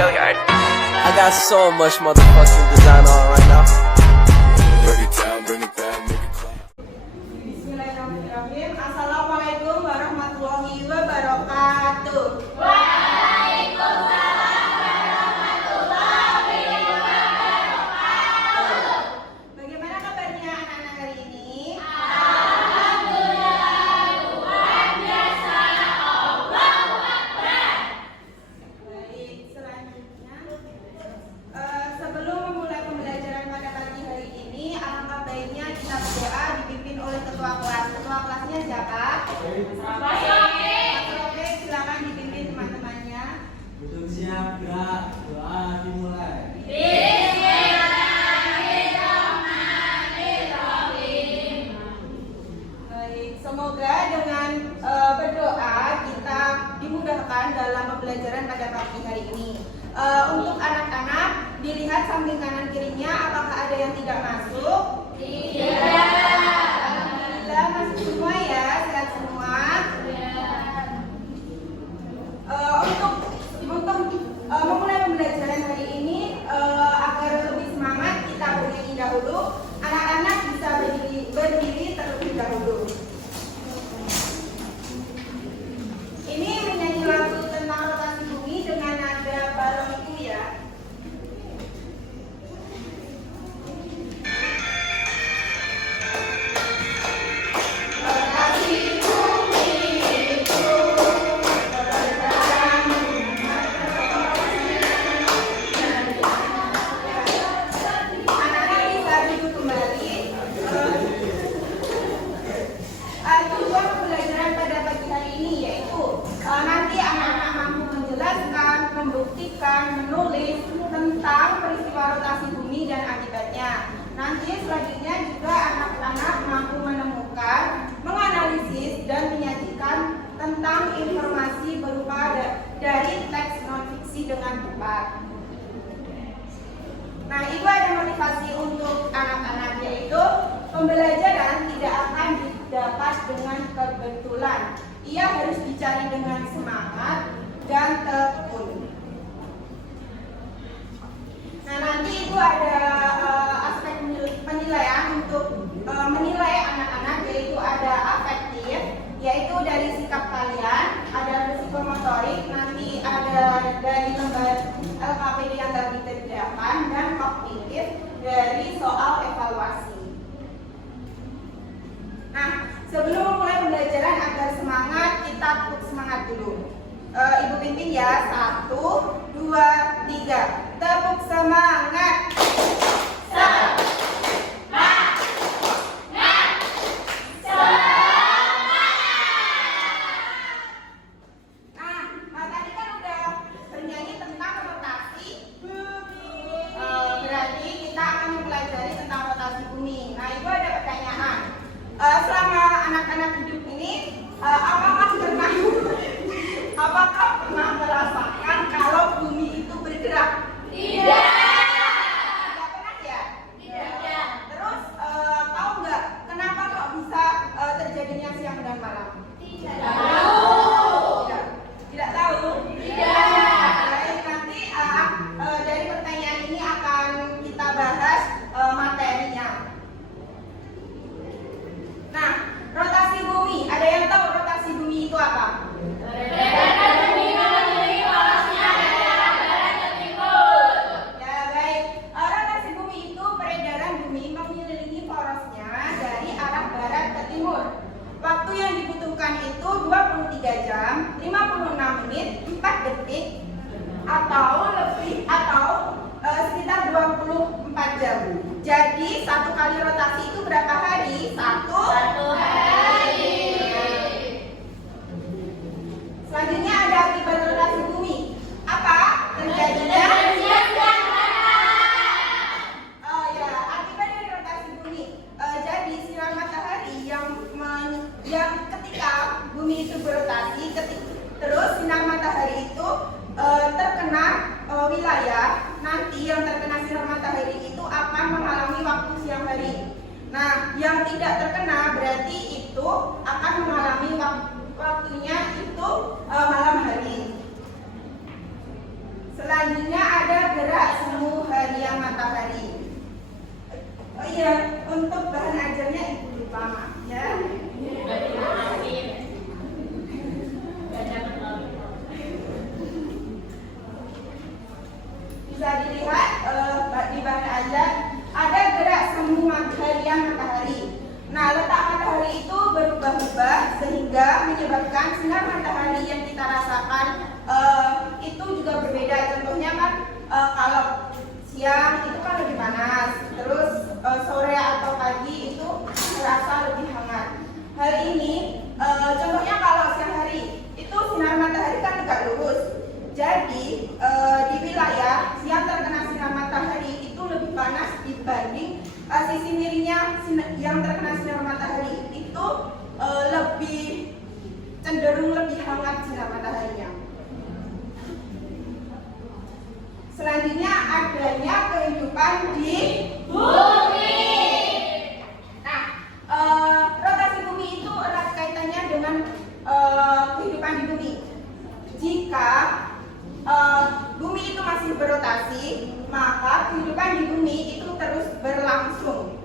I got so much motherfucking design on right now. Break it down, bring it back, make it clap. Bismillahirrahmanirrahim. Assalamualaikum warahmatullahi wabarakatuh. Bagaimana kabarnya anak-anak hari ini? Baik, selanjutnya sebelum memulai pembelajaran pada pagi hari ini, alangkah baiknya kita berdoa dipimpin oleh ketua kelas. Ketua kelasnya siapa? Mas Robe, silakan dipimpin teman-temannya. Duduk siap, gerak, doa dimulai. Baik, semoga dengan berdoa kita dimudahkan dalam pembelajaran pada pagi hari ini. Untuk anak-anak, dilihat samping kanan kirinya apakah ada yang tidak masuk? Alhamdulillah masuk semua ya, sehat semua. Untuk memulai pembelajaran hari ini, agar lebih semangat, kita bernyanyi dahulu. Anak-anak bisa berdiri terlebih dahulu. Ini menyanyi lagu tentang rotasi bumi dengan nada balon itu ya. Rotasi bumi itu berjalan. Anak-anak bisa duduk kembali. Tujuan pembelajaran pada pagi hari ini yaitu nanti anak-anak mampu menjelaskan, membuktikan, menulis tentang peristiwa rotasi bumi dan akibatnya. Nanti selanjutnya juga anak-anak mampu menemukan, menganalisis dan menyajikan tentang informasi berupa dari teks non-fiksi dengan tepat. Nah, itu ada motivasi untuk anak-anak, yaitu pembelajaran tidak akan didapat dengan kebetulan. Ia harus dicari dengan semangat dan tekun. Nah, nanti itu ada aspek penilaian untuk menilai anak-anak, yaitu ada afektif, yaitu dari sikap kalian, ada psikomotorik, nanti ada dari lembar LKPD yang tadi disediakan, dan kognitif dari soal evaluasi. Nah, sebelum memulai pembelajaran agar semangat, kita tepuk semangat dulu. Ibu pimpin ya, 1, 2, 3, tepuk semangat. Nah, tadi kan udah bernyanyi tentang rotasi bumi. Berarti kita akan mempelajari tentang rotasi bumi. Nah, itu ada pertanyaan. Selama anak-anak hidup ini, apakah pernah merasakan kalau bumi itu bergerak? Tidak pernah ya? Tidak. Terus tahu nggak kenapa kok bisa terjadinya siang dan malam? Tidak tahu. Tidak tahu? Tidak. Baik, nanti dari pertanyaan ini akan kita bahas materinya. Nah, rotasi bumi, ada yang tahu rotasi bumi itu apa? Ya, baik. Rotasi bumi itu peredaran bumi mengelilingi porosnya dari arah barat ke timur. Waktu yang dibutuhkan itu 23 jam, 56 menit, 4 detik, atau sekitar 24 jam. Jadi satu kali rotasi itu berapa hari? Satu hari. Selanjutnya ada akibat rotasi bumi. Apa? Terjadinya akibat dari rotasi bumi. Jadi sinar matahari yang ketika bumi itu berotasi, terus sinar matahari itu terkena wilayah, nanti yang terkena sinar matahari itu akan mengalami waktu siang hari. Nah, yang tidak terkena berarti bisa dilihat di bahan ajar ada gerak semu harian matahari. Nah, letak matahari itu berubah-ubah sehingga menyebabkan sinar matahari yang kita rasakan itu juga berbeda. Contohnya kan kalau siang itu kan lebih panas, terus sore atau pagi itu terasa lebih hangat. Hal ini contohnya kalau siang hari itu sinar matahari kan tegak lurus. Jadi di wilayah yang terkena sinar matahari itu lebih panas dibanding sisi miringnya yang terkena sinar matahari itu lebih cenderung lebih hangat sinar mataharinya. Selanjutnya adanya kehidupan di bumi. Nah, rotasi bumi itu erat kaitannya dengan kehidupan di bumi. Jika bumi itu masih berotasi, maka kehidupan di bumi itu terus berlangsung.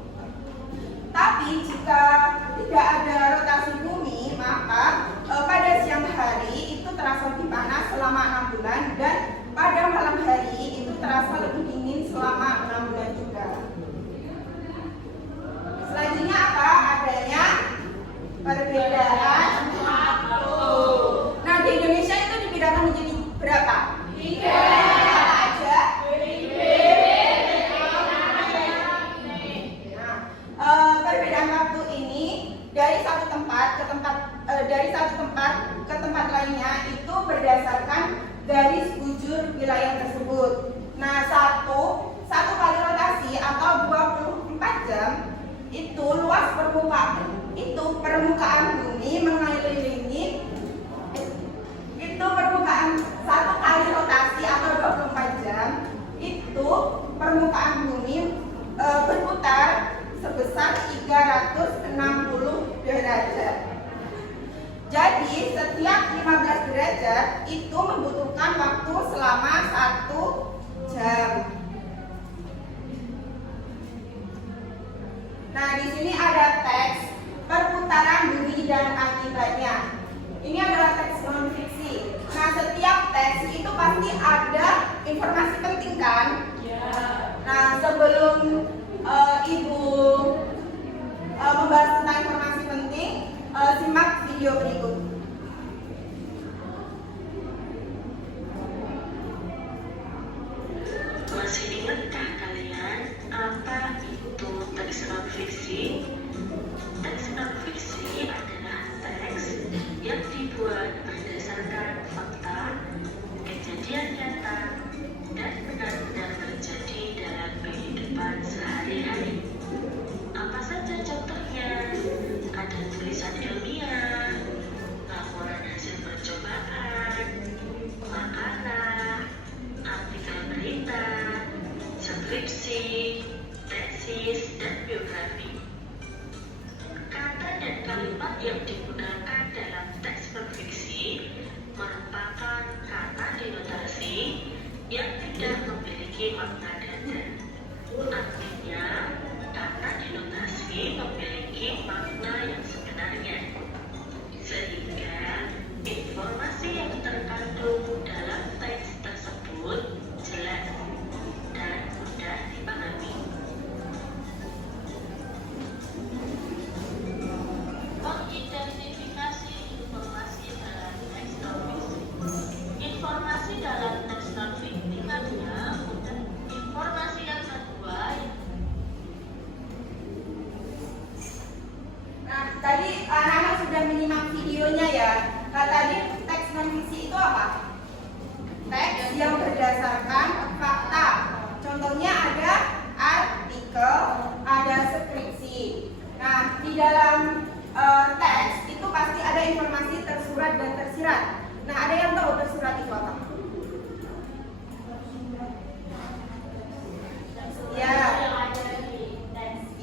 Tapi jika tidak ada rotasi bumi, maka pada siang hari itu terasa lebih panas selama 6 bulan dan pada malam hari itu terasa lebih dingin selama 6 bulan juga. Selanjutnya apa? Adanya perbedaan waktu. Nah, di Indonesia itu dibedakan menjadi berapa? 3. Aja. Nah, perbedaan waktu ini dari satu tempat ke tempat lainnya itu berdasarkan garis bujur wilayah tersebut. Nah, satu kali rotasi atau 24 jam itu luas permukaan bumi mengelilingi itu permukaan satu kali rotasi atau 24 jam itu permukaan bumi berputar sebesar 360 derajat. Jadi setiap 15 derajat itu membutuhkan waktu selama 1 jam. Nah, di sini ada teks perputaran bumi dan akibatnya. Ini adalah teks non fiksi. Nah, setiap teks itu pasti ada informasi penting kan? Nah, sebelum Ibu membahas tentang informasi penting, simak video berikut. Masih ingatkah kalian apa itu teks non fiksi? Teks non fiksi adalah teks yang dibuat berdasarkan fakta, kejadian nyata, dan benar-benar terjadi dalam kehidupan sehari-hari. Apa saja contohnya? Ada tulisan ilmiah, laporan hasil percobaan, makalah, artikel berita, skripsi, tesis, dan biografi. Kata dan kalimat yang digunakan dalam teks non-fiksi merupakan kata denotasi yang tidak memiliki makna ganda. Artinya, kata denotasi memiliki makna yang sebenarnya, sehingga informasi yang terkandung dalam teks tersebut jelas dan mudah dipahami. Mengidentifikasi informasi dalam teks non-fiksi. Informasi dalam teks non-fiksi adalah informasi yang sesuai. Nah, tadi anak-anak sudah menyimak videonya ya. Nah, tadi teks non-fiksi itu apa? Teks yang berdasarkan fakta. Contohnya ada artikel, ada skripsi. Nah, di dalam teks itu pasti ada informasi tersurat dan tersirat. Nah, ada yang tahu tersurat itu apa?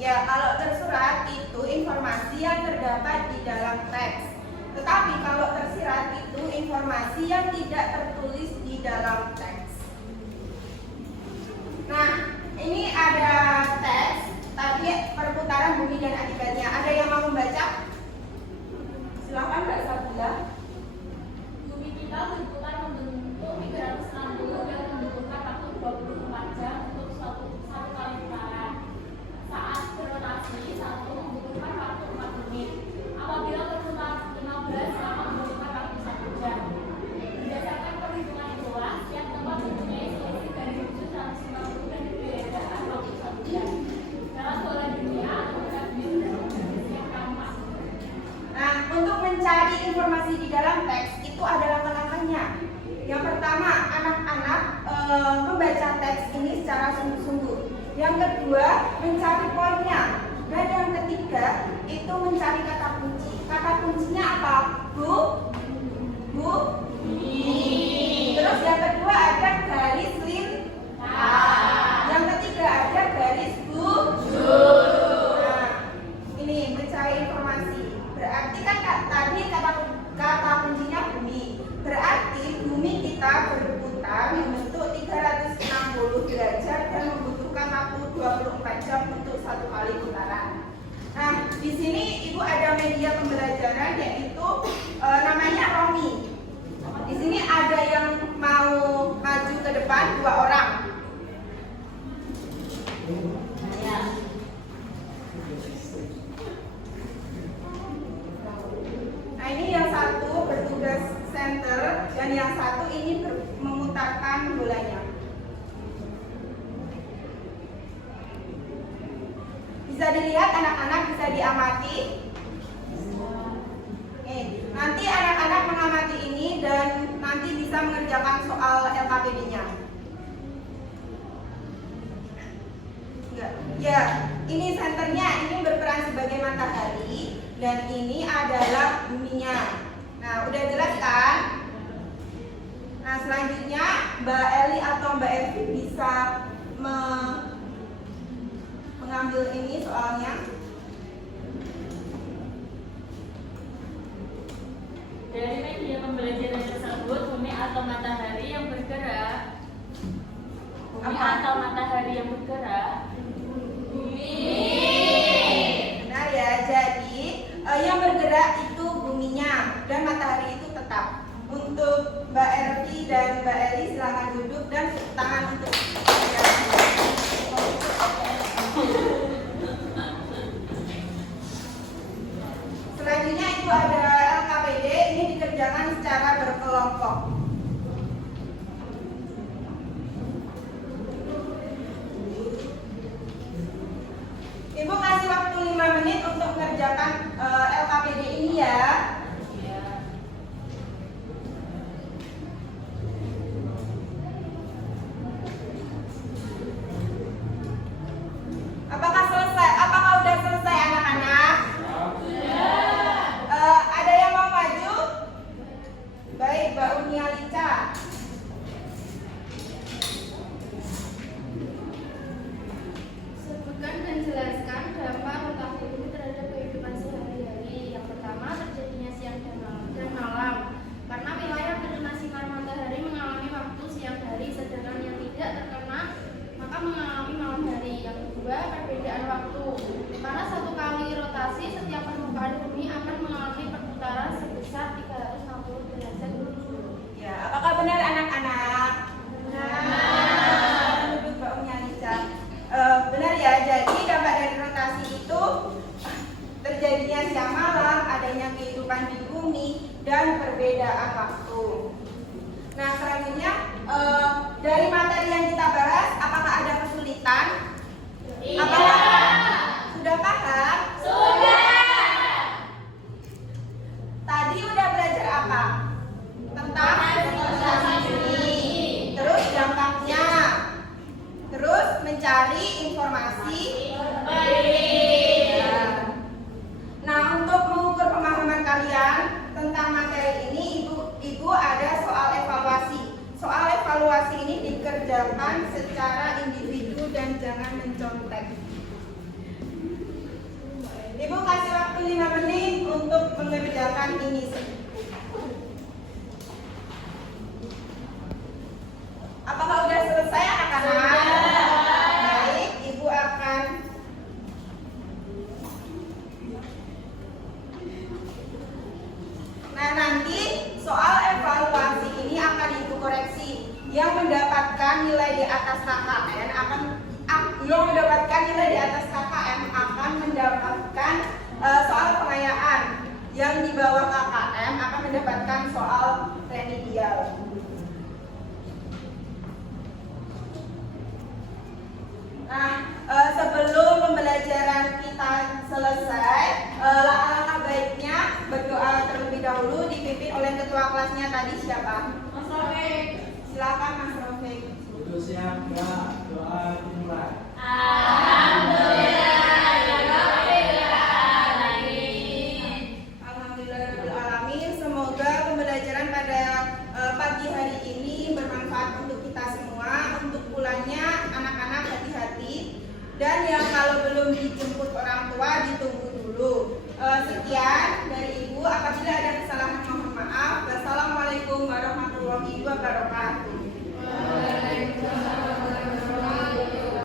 Ya, kalau tersurat itu informasi yang terdapat di dalam teks. Tetapi kalau tersirat itu informasi yang tidak tertulis di dalam teks. Nah, ini ada teks tadi perputaran bumi dan akibatnya. Ada yang mau membaca? Silakan Mbak Sabila. Bumi kita berputar membentuk 360 dan membutuhkan waktu 24 Yang pertama, anak-anak membaca teks ini secara sungguh-sungguh. Yang kedua, mencari poinnya. Dan yang ketiga, itu mencari kata kunci. Kata kuncinya apa? Bu? Terus yang kedua ada garis lintang. Yang ketiga ada garis Nah, ini mencari informasi. Berarti kan tadi kata kuncinya bumi. Berarti bumi kita berputar membentuk 360 derajat dan membutuhkan waktu 24 jam untuk satu kali putaran. Nah, di sini Ibu ada media pembelajaran yaitu namanya Romi. Di sini ada yang mau maju ke depan 2 orang. Nah, ini yang satu bertugas center dan yang satu ini memutarkan bolanya. Bisa dilihat anak-anak, bisa diamati. Nanti anak-anak mengamati ini dan nanti bisa mengerjakan soal LKPD-nya. Ya, ini senternya, ini berperan sebagai matahari dan ini adalah buminya. Nah, udah jelas kan? Nah, selanjutnya Mbak Eli atau Mbak Evi bisa mengambil ini soalnya. Dari media pembelajaran tersebut, bumi atau matahari yang bergerak. Bumi atau matahari yang bergerak. Benar ya, jadi yang bergerak itu buminya dan matahari itu tetap. Untuk Mbak Ervi dan Mbak Eli silakan duduk dan tepuk tangan untuk selanjutnya itu ada LKPD, ini dikerjakan secara berkelompok. Ibu kasih waktu 5 menit untuk mengerjakan LKPD ini ya. Apakah selesai? Apakah udah selesai anak-anak? Ada yang mau maju? Baik, Mbak Uni Alica. Sebutkan dan jelaskan dampak rotasi bumi terhadap kehidupan sehari-hari. Yang pertama, terjadinya siang dan malam. Karena wilayah terkena sinar matahari mengalami waktu siang hari, sedangkan yang tidak terkena maka mengalami malam hari. Yang kedua, perbedaan waktu. Karena satu kali rotasi, setiap permukaan bumi akan mengalami perputaran sebesar 360 derajat. Ya, apakah benar anak-anak? Benar. Duduk Mbak Uni Alica. Benar ya, jadi dampak dari rotasi itu terjadinya siang malam, adanya kehidupan di bumi, dan perbedaan waktu. Nah, selanjutnya dari materi yang kita bahas, apakah ada kesulitan? Apakah sudah paham? Tadi udah belajar apa? Tentang rotasi bumi. Terus dampaknya. Terus mencari informasi. Nah, untuk mengukur pemahaman kalian tentang materi ini, Ibu ada soal evaluasi. Soal evaluasi ini dikerjakan secara individu dan jangan mencontek. Ibu kasih waktu 5 menit untuk mengerjakan ini. Apakah udah selesai anak-anak? Baik, Ibu akan nanti soal evaluasi ini akan Ibu koreksi. Yang mendapatkan nilai di atas KKN akan mendapatkan soal pengayaan. Yang di bawah KKM akan mendapatkan soal remedial. Nah, sebelum pembelajaran kita selesai, langkah baiknya berdoa terlebih dahulu dipimpin oleh ketua kelasnya tadi siapa? Mas Awe. Dan yang kalau belum dijemput orang tua ditunggu dulu. Sekian dari Ibu. Apabila ada kesalahan mohon maaf. Wassalamualaikum warahmatullahi wabarakatuh.